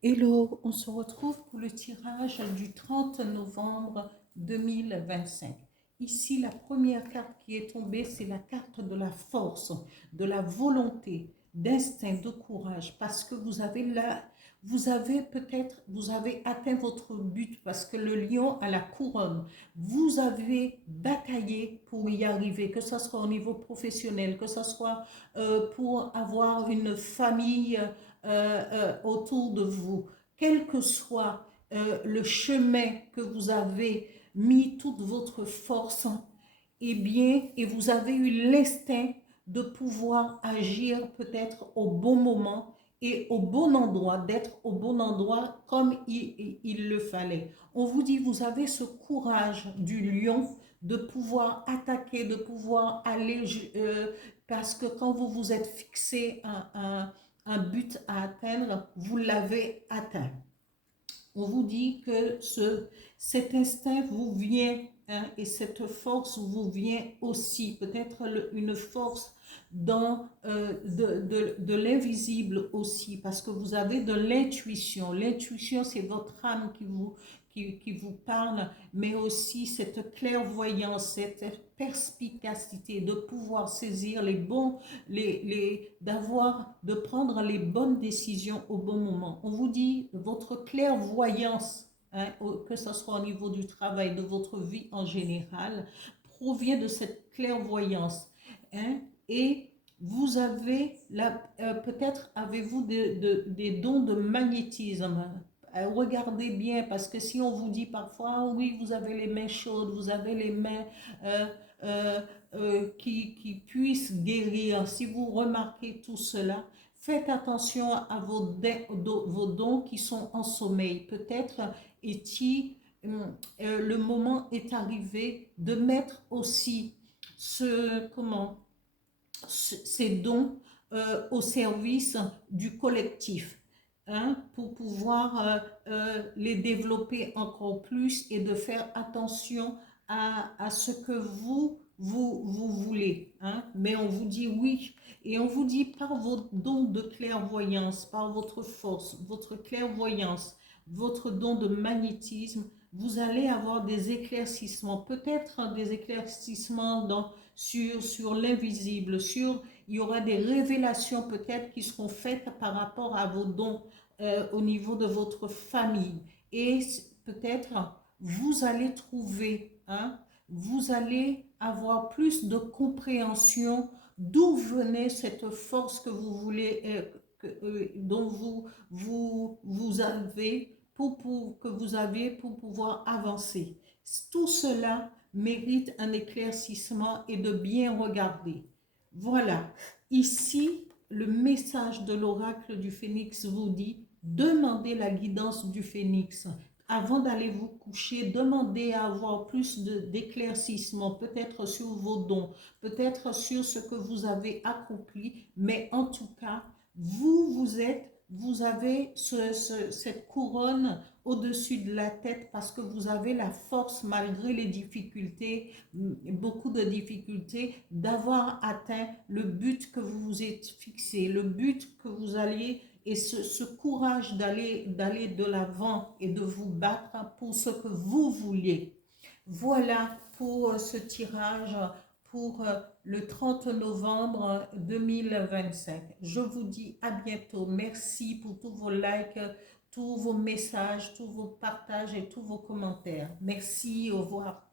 Hello, on se retrouve pour le tirage du 30 novembre 2025. Ici, la première carte qui est tombée, c'est la carte de la force, de la volonté, d'instinct, de courage, parce que vous avez atteint votre but, parce que le lion a la couronne. Vous avez bataillé pour y arriver, que ce soit au niveau professionnel, que ce soit pour avoir une famille autour de vous, quel que soit le chemin que vous avez mis toute votre force, eh bien, et vous avez eu l'instinct de pouvoir agir peut-être au bon moment et au bon endroit, d'être au bon endroit comme il le fallait. On vous dit, vous avez ce courage du lion de pouvoir attaquer, de pouvoir aller, parce que quand vous vous êtes fixé un but à atteindre, vous l'avez atteint. On vous dit que cet instinct vous vient, hein, et cette force vous vient aussi, peut-être une force de l'invisible aussi, parce que vous avez de l'intuition. L'intuition, c'est votre âme qui vous parle, mais aussi cette clairvoyance, cette perspicacité de pouvoir saisir de prendre les bonnes décisions au bon moment. On vous dit votre clairvoyance, hein, que ce soit au niveau du travail, de votre vie en général, provient de cette clairvoyance, hein, et vous avez, peut-être avez-vous des dons de magnétisme. Regardez bien, parce que si on vous dit parfois, ah oui, vous avez les mains chaudes, vous avez les mains euh, euh, qui puissent guérir, si vous remarquez tout cela, faites attention à vos dons qui sont en sommeil. Peut-être le moment est arrivé de mettre aussi ces dons au service du collectif, hein, pour pouvoir les développer encore plus et de faire attention à ce que vous voulez. Hein. Mais on vous dit oui, et on vous dit par vos dons de clairvoyance, par votre force, votre clairvoyance, votre don de magnétisme, vous allez avoir des éclaircissements, peut-être des éclaircissements sur l'invisible, il y aura des révélations peut-être qui seront faites par rapport à vos dons au niveau de votre famille. Et peut-être vous allez trouver, hein, vous allez avoir plus de compréhension d'où venait cette force que vous voulez, dont vous avez que vous avez pour pouvoir avancer. Tout cela mérite un éclaircissement et de bien regarder. Voilà, ici, le message de l'oracle du phénix vous dit, demandez la guidance du phénix. Avant d'aller vous coucher, demandez à avoir plus d'éclaircissement, peut-être sur vos dons, peut-être sur ce que vous avez accompli, mais en tout cas, vous avez cette couronne au-dessus de la tête parce que vous avez la force, malgré les difficultés, beaucoup de difficultés, d'avoir atteint le but que vous vous êtes fixé, le but que vous alliez, et ce courage d'aller de l'avant et de vous battre pour ce que vous vouliez. Voilà pour ce tirage pour le 30 novembre 2025. Je vous dis à bientôt. Merci pour tous vos likes, tous vos messages, tous vos partages et tous vos commentaires. Merci, au revoir.